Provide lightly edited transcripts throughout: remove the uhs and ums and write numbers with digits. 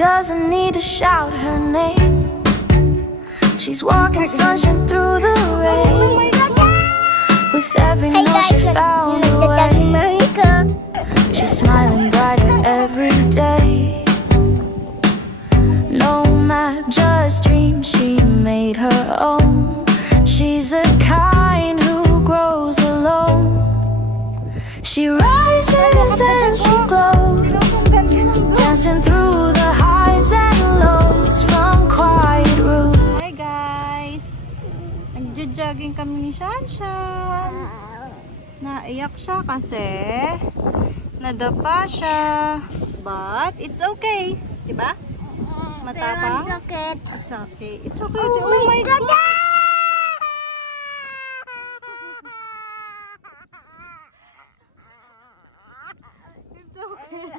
doesn't need to shout her name. She's walking sunshine through the rain. With every note she found a way. She's smiling brighter every day. No matter just dream, she made her own. She's a kind who grows alone. She rises and she glows, dancing through the highs and lows from quiet rooms. Hi guys! Nagja-jogging kami ni Shanshan. Naiyak siya kasi nadapa siya. But it's okay. Diba? Matapang? It's okay. It's okay. Oh my God! It's okay.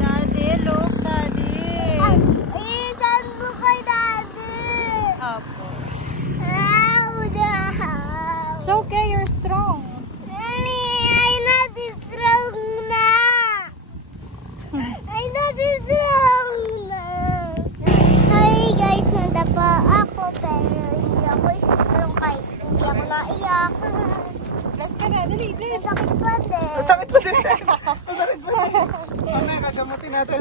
Daddy, look, Daddy. Apo. It's okay, you're strong. Hi guys, nadapa ako pero hindi ako strong kahit hindi ako naiyak. Gas ka na, dali, dali. Sakit pa din. Masakit pa din. Masakit pa din. Mamaya kagamutin natin.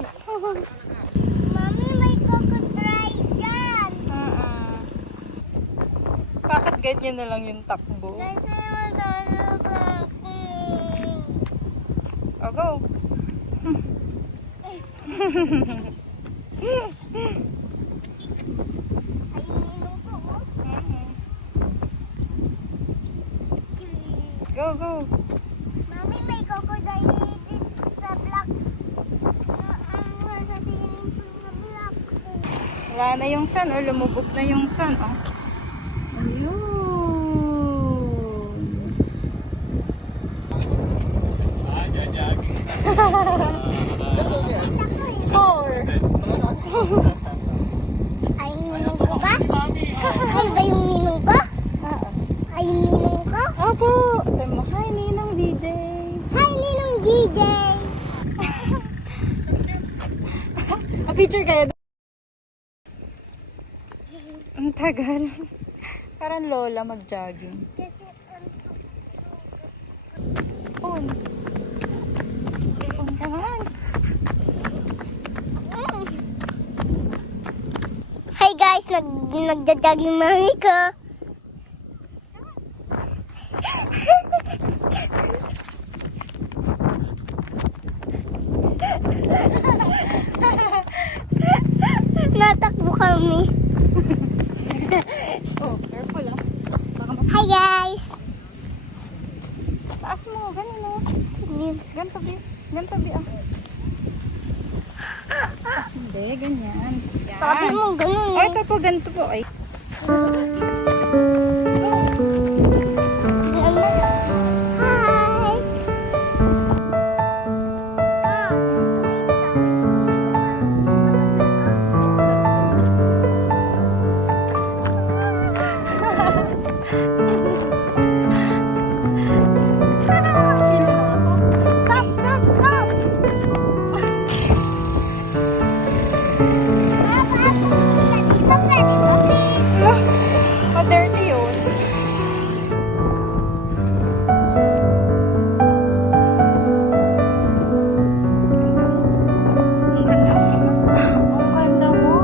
Mami, may crocodile dyan. Bakit ganyan na lang yung takbo? Kasi matulog ako. Oh, go. Ayun ko. Go, go. Mami, may crocodile dito sa block. Sa swimming pool na block. Wala na yung sun, oh. Lumubog na yung sun, oh. Ayun. Four. Ay, minong ko ba? Ay, ba yung minong ko? Ay, minong ko? Apo. Sabi mo, hi, Ninong DJ. Hi, Ninong DJ! A picture kayo. Ang tagal. Parang lola mag-jogging. Kasi, Spoon. Spoon ka naman. Hi guys, nagja-jog yung mami ko. Natakbo kami. Oh, careful ah. Baka Hi guys! mataas mo. Ganun oh. Ganto bi. Ganto bi ah. Hindi, ganyan. Yan. Sabi mo ganun Oh, ito po, ganito po. Ay. Hi! Stop, stop, stop! Pa-dirty yun. Ang ganda mo. Ang ganda mo.